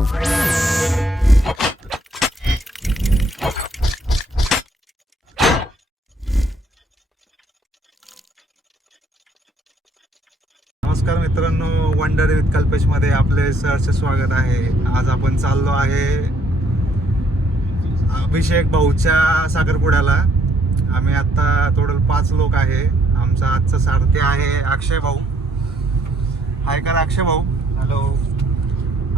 नमस्कार मित्रांनो, wonder with Kalpesh मध्ये आपले सहर्ष स्वागत आहे. आज आपण चाललो आहे अभिषेक भाऊच्या साखरपुड्याला. आम्ही आता टोटल 5 लोक आहे. आमचा आजचा सारथी आहे अक्षय भाऊ. हाय करा अक्षय भाऊ. हॅलो.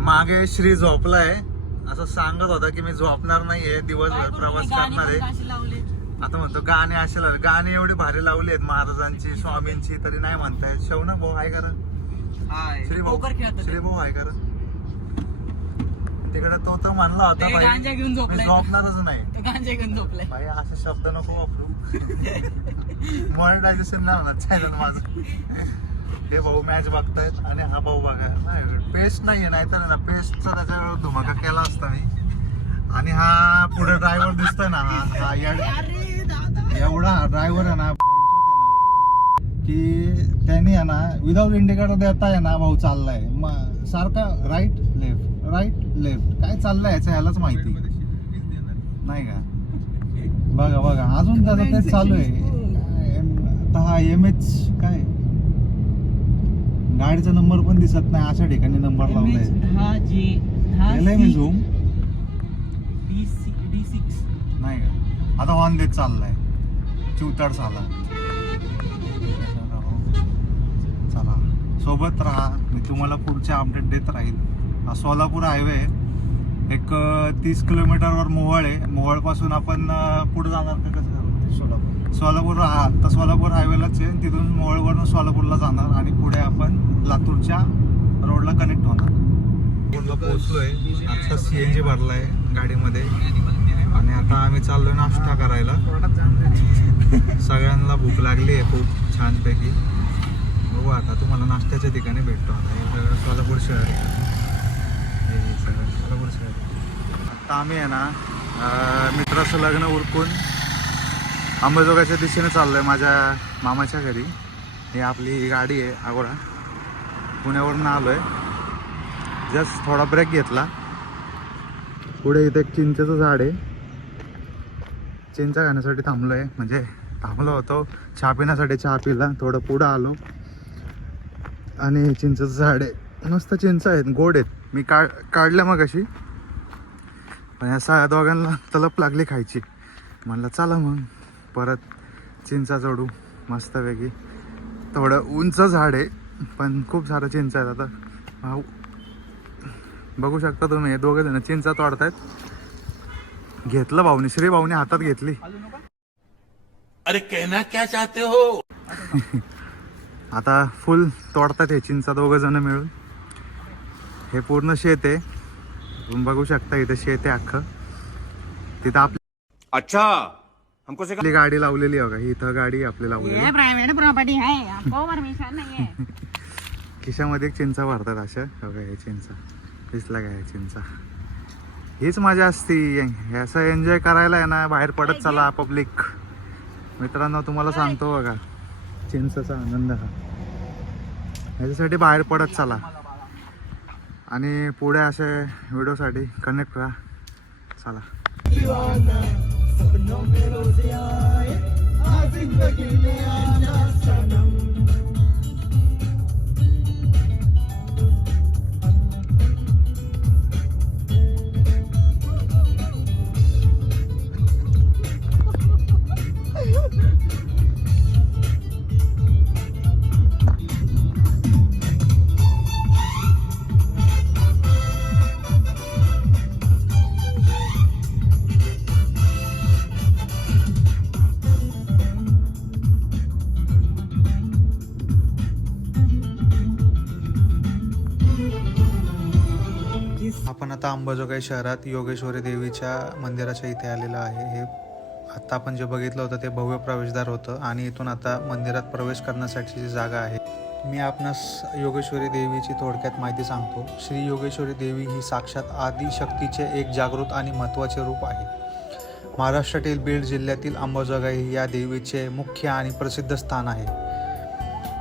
मागे श्री झोपलाय, असं सांगत होता की मी झोपणार नाहीये, दिवसभर प्रवास करणार आहे. आता म्हणतो गाणे असे गाणे एवढे भारी लावले आहेत महाराजांची, स्वामींची, तरी नाही म्हणताय. शौनक भाऊ हाय करा. श्री भाऊ हाय करा. तिकडे तो तर म्हणला होता झोपणारच नाही भाई. असे शब्द नको वापरू. मॉनिटायझेशन नाही होणार चॅनल माझं. हे भाऊ मॅच बघतायत आणि हा भाऊ बघा. नाही पेस्ट नाहीये, नाहीतर ना पेस्टचा त्याच्यावर धुमाका केला असता मी. आणि हा पुढे ड्रायव्हर दिसतोय ना, हा एवढा ड्रायव्हर आहे ना की त्यांनी आहे ना विदाउट इंडिकेटर देता आहे ना भाऊ चाललाय मग सारखा राईट लेफ्ट काय चाललंय याचं ह्यालाच माहिती नाही का. बघा अजून त्याचं तेच चालू आहे. आता हा MH काय गाडीचा नंबर पण दिसत नाही, अशा ठिकाणी नंबर लावलाय. मी झूम नाही का. आता हॉर्न देत चाललाय, चिवताड झाला. चला सोबत राहा, मी तुम्हाला पुढचे अपडेट देत राहील. हा सोलापूर हायवे एक 30 किलोमीटरवर मोहोळ आहे. मोहोळ पासून आपण पुढे जाणार का कसं? सोलापूर हा तर सोलापूर हायवेलाच आहे. तिथून मोहोळवरून सोलापूरला जाणार आणि पुढे आपण लातूरच्या रोडला कनेक्ट होणार. पोहोचलोय आता. CNG भरलाय गाडीमध्ये आणि आता आम्ही चाललोय नाश्ता करायला. सगळ्यांना भूक लागली आहे खूप छानपैकी. बघू आता तुम्हाला नाश्त्याच्या ठिकाणी भेटतो. आता हे सगळं सोलापूर शहर आहे. हे सगळं सोलापूर शहर आहे. आता आम्ही आहे ना मित्राचं लग्न उरकून अंबाजोगाईच्या दिशेने चाललोय माझ्या मामाच्या घरी. ही आपली गाडी आहे आगोडा. पुण्यावरून आलोय. जस्ट थोडा ब्रेक घेतला. पुढे इथे एक चिंचेचं झाड आहे. चिंचा खाण्यासाठी थांबलोय, म्हणजे थांबलो होतो चहा पिण्यासाठी. चहा पिला, थोडं पुढं आलो आणि चिंचेचं झाड आहे. मस्त चिंच आहेत, गोड आहेत. मी काढल्या मग अशी, पण या दोघांना तलप लागली खायची. म्हणलं चला मग परत चिंचा चढू मस्तपैकी. थोडं उंच झाड आहे पण खूप सारं चिंच आहेत. आता भाऊ बघू शकता तुम्ही, हे दोघे जण चिंचा तोडतायत. घेतलं भाऊनी, श्री भाऊनी हातात घेतली. अरे कहना क्या चाहते हो. आता फुल तोडतात हे चिंचा दोघं जण मिळून. हे पूर्ण शेत आहे, तुम्ही बघू शकता. इथे शेत आहे अख्खं. तिथं आपली अच्छा हमको आपली गाडी लावलेली आहे बघा. इथं गाडी आपली लावलेली. प्रायव्हेट प्रॉपर्टी आहे, हमको परमिशन नाही आहे. खिशामध्ये एक चिंचा भरतात अशा बघा. हे चिंचा दिसला का? हे चिंचा हीच मजा असती. असं एन्जॉय करायला आहे ना बाहेर पडत चला पब्लिक. मित्रांनो तुम्हाला सांगतो बघा, चिंचचा आनंद हा. ह्याच्यासाठी बाहेर पडत चला आणि पुढे असे व्हिडिओसाठी कनेक्ट राहा. चला. आपण आता अंबाजोगाई शहरात योगेश्वरी देवीच्या मंदिराच्या इथे आलेलं आहे. हे आता आपण जे बघितलं होतं ते भव्य प्रवेशद्वार होतं आणि इथून आता मंदिरात प्रवेश करण्यासाठीची जागा आहे. मी आपणास योगेश्वरी देवीची थोडक्यात माहिती सांगतो. श्री योगेश्वरी देवी ही साक्षात आदिशक्तीचे एक जागृत आणि महत्त्वाचे रूप आहे. महाराष्ट्रातील बीड जिल्ह्यातील अंबाजोगाई या देवीचे मुख्य आणि प्रसिद्ध स्थान आहे.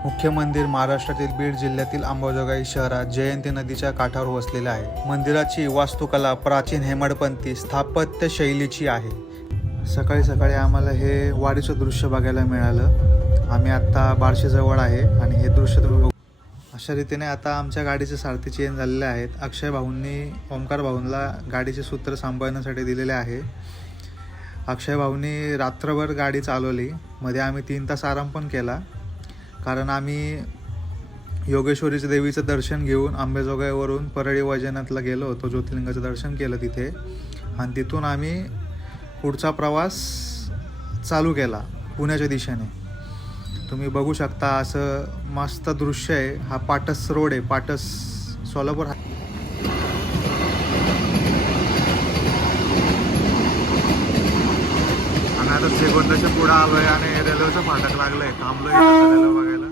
मुख्य मंदिर महाराष्ट्रातील बीड जिल्ह्यातील अंबाजोगाई शहरात जयंती नदीच्या काठावर वसलेले आहे. मंदिराची वास्तुकला प्राचीन हेमाडपंथी स्थापत्य शैलीची आहे. सकाळी सकाळी आम्हाला हे वारीचं दृश्य बघायला मिळालं. आम्ही आत्ता बार्शीजवळ आहे आणि हे दृश्य तुम्ही बघू. अशा रीतीने आता आमच्या गाडीचे सारथी चेंज झालेले आहेत. अक्षय भाऊंनी ओमकार भाऊंला गाडीचे सूत्र सांभाळण्यासाठी दिलेले आहे. अक्षय भाऊंनी रात्रभर गाडी चालवली. मध्ये आम्ही 3 तास आराम पण केला, कारण आम्ही योगेश्वरीच्या देवीचं दर्शन घेऊन अंबाजोगाईवरून परळी वैजनाथला गेलो होतो. ज्योतिर्लिंगाचं दर्शन केलं तिथे आणि तिथून आम्ही पुढचा प्रवास चालू केला पुण्याच्या दिशेने. तुम्ही बघू शकता असं मस्त दृश्य आहे. हा पाटस रोड आहे, पाटस सोलापूर. आणि आता श्रीगोंद्याच्या पुढे आलोय आणि रेल्वेचं फाटक लागलंय. थांबलोय रेल्वे बघायला.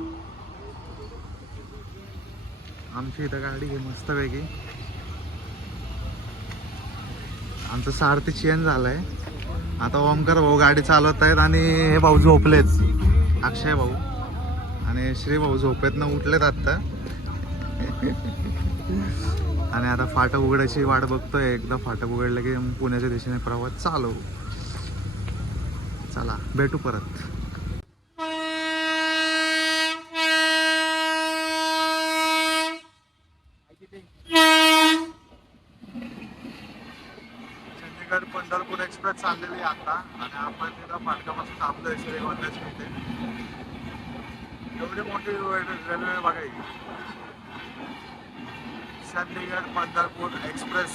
आमची इथं गाडी आहे मस्तपैकी. आमचं सारथी चेंज झालंय. आता ओमकार भाऊ गाडी चालवत आहेत आणि हे भाऊ झोपलेच, अक्षय भाऊ आणि श्री भाऊ झोपेतनं उठलेत आत्ता. आणि आता फाटक उघडायची वाट बघतोय. एकदा फाटक उघडलं की पुण्याच्या दिशेने प्रवास चालू. चला भेटू परत. चंदीगड पंढरपूर एक्सप्रेस चाललेली आता आणि आपण तिथं फाटकापासून थांबलोय श्रीगोंद्याच्या इथे. एवढी मोठी रेल्वे बघायची. चंदीगड पंढरपूर एक्सप्रेस.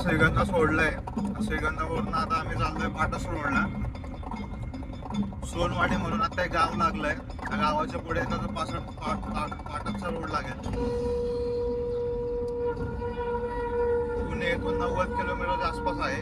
श्रीगंधा सोडलंय. श्रीगंधावरून आता आम्ही चाललोय पाटस रोडला. सोनवाडी म्हणून आता एक गाव लागलंय. त्या गावाच्या पुढे पाटसचा रोड लागेल. पुणे 90 किलोमीटरच्या आसपास आहे.